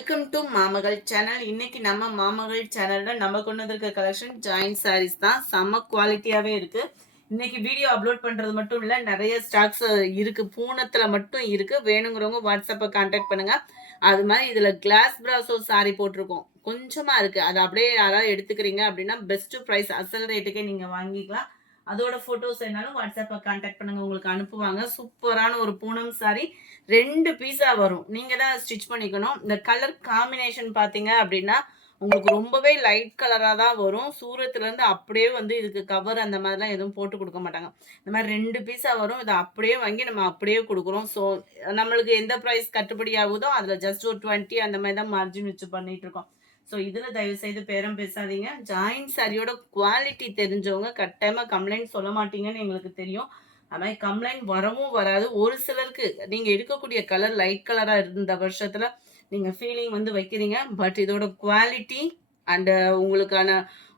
Welcome to மாமகள் channel. இன்னைக்கு நம்ம மாமகள் சேனல்ல நம்ம கொண்டு வந்திருக்க கலெக்ஷன் ஜாயிண்ட் சாரீஸ் தான். செம்ம குவாலிட்டியாவே இருக்கு. இன்னைக்கு வீடியோ அப்லோட் பண்றது மட்டும் இல்ல, நிறைய ஸ்டாக்ஸ் இருக்கு. பூனத்துல மட்டும் இருக்கு. வேணுங்கிறவங்க வாட்ஸ்அப்பை கான்டாக்ட் பண்ணுங்க. அது மாதிரி இதுல கிளாஸ் பிராசோ சாரி போட்டிருக்கோம், கொஞ்சமா இருக்கு. அதை அப்படியே யாராவது எடுத்துக்கிறீங்க அப்படின்னா பெஸ்ட் ப்ரைஸ், அசல் ரேட்டுக்கே நீங்க வாங்கிக்கலாம். அதோட போட்டோஸ் என்னாலும் வாட்ஸ்அப்பை கான்டாக்ட் பண்ணுங்க, உங்களுக்கு அனுப்புவாங்க. சூப்பரான ஒரு பூனம் சாரி, 2 பீஸா வரும். நீங்க தான் ஸ்டிச் பண்ணிக்கணும். இந்த கலர் காம்பினேஷன் பாத்தீங்க அப்படின்னா உங்களுக்கு ரொம்பவே லைட் கலரா தான் வரும். சூரத்துல இருந்து அப்படியே வந்து இதுக்கு கவர் அந்த மாதிரிலாம் எதுவும் போட்டு கொடுக்க மாட்டாங்க. இந்த மாதிரி 2 பீஸா வரும். இதை அப்படியே வாங்கி நம்ம அப்படியே கொடுக்குறோம். ஸோ நம்மளுக்கு எந்த ப்ரைஸ் கட்டுப்படி ஆகுதோ அதுல ஜஸ்ட் ஒரு 20 அந்த மாதிரி தான் மார்ஜின் வச்சு பண்ணிட்டு இருக்கோம். ஸோ இதில் தயவு செய்து பேரம் பேசாதீங்க. ஜாயின்ட் சாரியோட குவாலிட்டி தெரிஞ்சவங்க கட்டாயமாக கம்ப்ளைண்ட் சொல்ல மாட்டீங்கன்னு எங்களுக்கு தெரியும். அது மாதிரி கம்ப்ளைண்ட் வரவும் வராது. ஒரு சிலருக்கு நீங்கள் எடுக்கக்கூடிய கலர் லைட் கலராக இருந்த வருஷத்தில் நீங்கள் ஃபீலிங் வந்து வைக்கிறீங்க. பட் இதோட குவாலிட்டி அண்டு உங்களுக்கான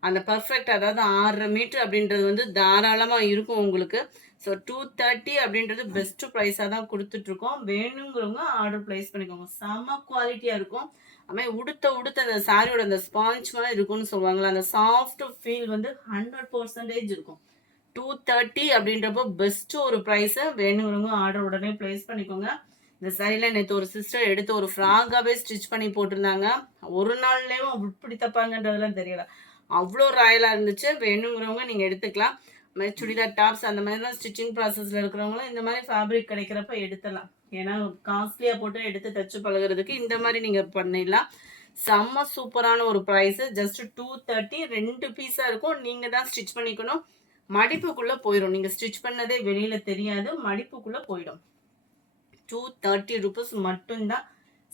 அந்த பர்ஃபெக்ட், அதாவது 6.5 மீட்டர் அப்படின்றது வந்து தாராளமாக இருக்கும் உங்களுக்கு. ஸோ 230 அப்படின்றது பெஸ்ட்டு ப்ரைஸாக தான் கொடுத்துட்ருக்கோம். வேணுங்கிறவங்க ஆர்டர் ப்ளேஸ் பண்ணிக்கோங்க. செம்ம குவாலிட்டியாக இருக்கும். அதுமாதிரி உடுத்த அந்த சாரியோட அந்த ஸ்பாஞ்ச் மாதிரி இருக்கும்னு சொல்லுவாங்களா, அந்த சாஃப்ட் ஃபீல் வந்து 100% இருக்கும். 230 அப்படின்றப்போ பெஸ்ட்டு ஒரு ப்ரைஸை. வேணுங்கிறவங்க ஆர்டர் உடனே ப்ளேஸ் பண்ணிக்கோங்க. இந்த சாரியில் நேற்று ஒரு சிஸ்டர் எடுத்து ஒரு ஃப்ராகாகவே ஸ்டிச் பண்ணி போட்டிருந்தாங்க. ஒரு நாள்லேயும் இப்படி தப்பாங்கன்றதுலாம் தெரியல, அவ்வளோ ராயலாக இருந்துச்சு. வேணுங்கிறவங்க நீங்கள் எடுத்துக்கலாம். மாதிரி சுடிதார் டாப்ஸ் அந்த மாதிரிலாம் ஸ்டிச்சிங் ப்ராசஸில் இருக்கிறவங்களும் இந்த மாதிரி ஃபேப்ரிக் கிடைக்கிறப்ப எடுத்துடலாம். ஏன்னா காஸ்ட்லியாக போட்டு எடுத்து தைச்சு பழகிறதுக்கு இந்த மாதிரி நீங்கள் பண்ணிடலாம். செம்ம சூப்பரான ஒரு ப்ரைஸு. ஜஸ்ட் 230, 2 பீஸாக இருக்கும். நீங்கள் தான் ஸ்டிச் பண்ணிக்கணும். மடிப்புக்குள்ளே போயிடும். நீங்கள் ஸ்டிச் பண்ணதே வெளியில் தெரியாது, மடிப்புக்குள்ளே போயிடும். 230 ருபீஸ் மட்டும்தான்.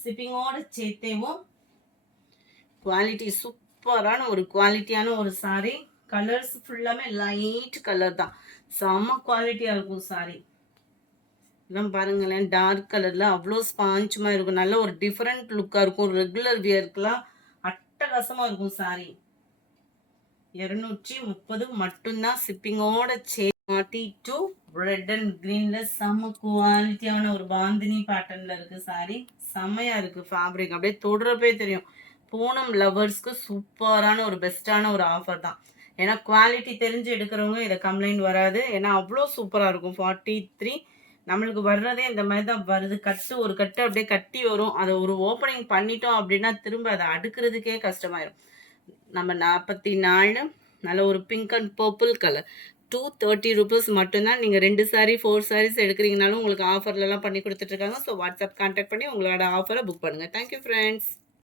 ஷிப்பிங்கோட சேர்த்தேவும். குவாலிட்டி சூப்பரான ஒரு குவாலிட்டியான ஒரு சாரி. கலர்ஸ் ஃபுல்லாமே லைட் கலர் தான். செம்ம குவாலிட்டியாக இருக்கும் சாரி. இதெல்லாம் பாருங்களேன், டார்க் கலரில் அவ்வளோ ஸ்பாஞ்சுமாக இருக்கும். நல்ல ஒரு டிஃப்ரெண்ட் லுக்காக இருக்கும். ரெகுலர் வியர்க்கெலாம் அட்டகாசமாக இருக்கும் சாரி. 230 மட்டும்தான். ஷிப்பிங்கோட 42 ரெட் அண்ட் க்ரீனில் செம்ம குவாலிட்டியான ஒரு பாந்தினி பேட்டர்னில் இருக்குது சாரி. செம்மையாக இருக்குது ஃபேப்ரிக். அப்படியே தொடுறப்பே தெரியும். பூனம் லவர்ஸ்க்கு சூப்பரான ஒரு பெஸ்ட்டான ஒரு ஆஃபர் தான். ஏன்னா குவாலிட்டி தெரிஞ்சு எடுக்கிறவங்க இதை கம்ப்ளைண்ட் வராது. ஏன்னா அவ்வளோ சூப்பராக இருக்கும். 43 நம்மளுக்கு வர்றதே இந்த மாதிரி தான் வருது. ஒரு கட்டு அப்படியே கட்டி வரும். அதை ஒரு ஓப்பனிங் பண்ணிட்டோம் அப்படின்னா திரும்ப அதை அடுக்கிறதுக்கே கஷ்டமாயிரும். நம்ம 44 நல்ல ஒரு pink and purple colour, 230 rupees மட்டும்தான். நீங்கள் 2 சாரி 4 சாரீஸ் எடுக்கிறீங்கனாலும் உங்களுக்கு ஆஃபர்லலாம் பண்ணி கொடுத்துட்ருக்காங்க. ஸோ வாட்ஸ்அப் கான்டாக்ட் பண்ணி உங்களோட ஆஃபரை புக் பண்ணுங்கள். Thank you friends.